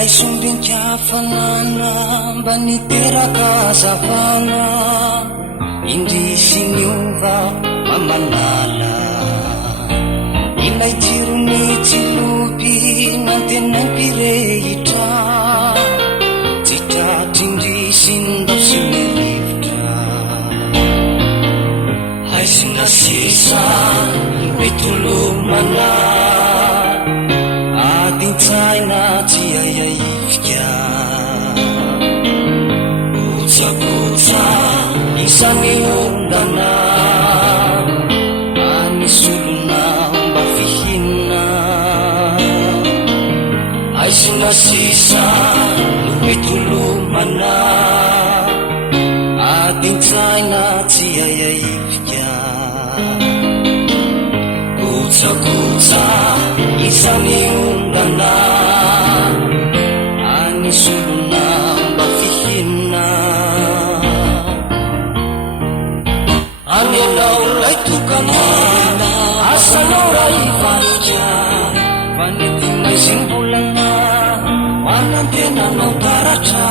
ilay sombin-kafanana mba niteraka zavana indrisy niova mamanala ilay tirony tsiloby nantenampirehitra tsy tratrindrisy ndao sy merivotra haizina sisa metolomana adintsaina tsy aiaifika kotsakotsa isany ondana anisolona mba fihinana haizina sisa metolomana adintsaina tsy aiaifika kotsakotsa isany ondana anisolona mba fihinana anenao ray tokana asanao ray varotra fanetinay zimbolana manantenanao taratra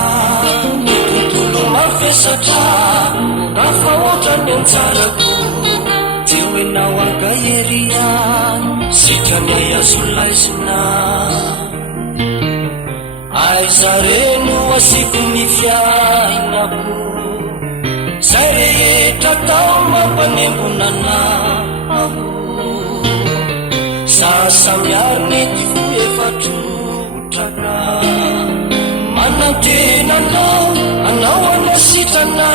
ny tontolo mafesatra rafa ohatrany antsarako teo enao angaheria sitrany azolaizina aizareno asiko mifiainako zay rehetra tao mampanembonana aho sasamiariny ty ho efatrotraka manantenanao anao anasitrana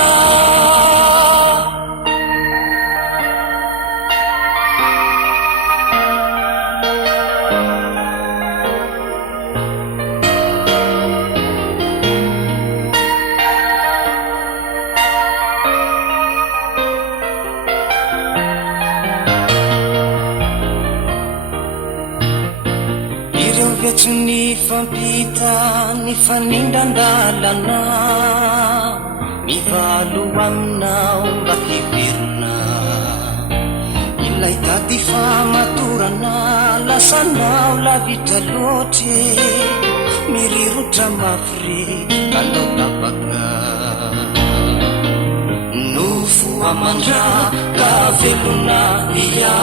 ny fampita ny fanindrandalana mivalo aminao mba hiverina ilay daty famatorana lasanao lavitra loatre mirirotra mafire kalao tapaka nofo amandra ka velona ia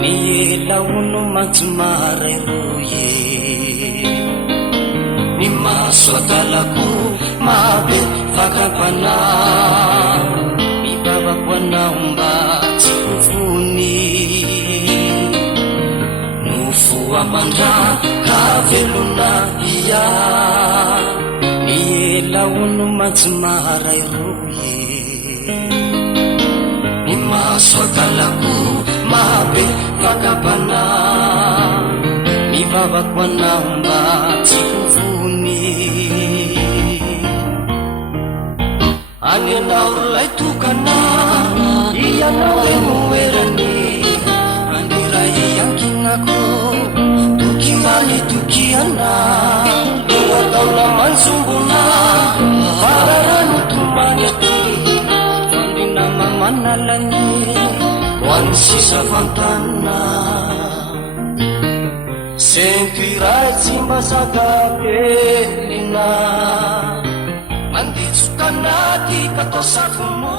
ny elaono mantsomara roye ny maso akalako mabe fakapana mibabako anao mba tsy hovony nofo amandra ka velona ia ny elaono mantsomara roye ny maso akalako mabe fakapana mivavako anao mba tsy hovony any anao lay tokana ianao enoerany aniray ankinako toky many tokiana eo ataona manzombona fararano tomany aty andrina mamanalany hoany sisa fantana sempiray tsy mbazakapelina manditsokanaty katao safomo